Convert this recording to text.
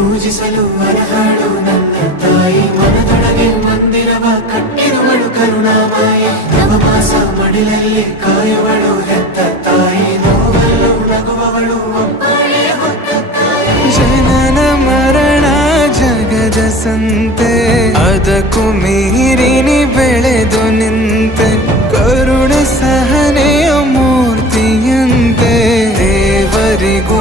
ಪೂಜಿಸಲು ಅರ್ಹಳು ನನ್ನ ತಾಯಿ ಮನದೊಳಗೆ ಮಂದಿರವ ಕಟ್ಟಿರುವಳು ಕರುಣಾಮಾಯಿ ನವಮಾಸ ಮಡಿಲಲ್ಲಿ ಕಾಯುವಳು ಹೆತ್ತ ತಾಯಿ ನೋವಲ್ಲೂ ನಗುವವಳು ಒಬ್ಬಳೇ ಹೊತ್ತ ತಾಯಿ ಜನನ ಮರಣ ಜಗದ ಸಂತೆ ಅದಕ್ಕೂ ಮೀರಿನಿ ಬೆಳೆದು ನಿಂತೆ ಕರುಣೆ ಸಹನೆಯ ಮೂರ್ತಿಯಂತೆ ದೇವರಿಗೂ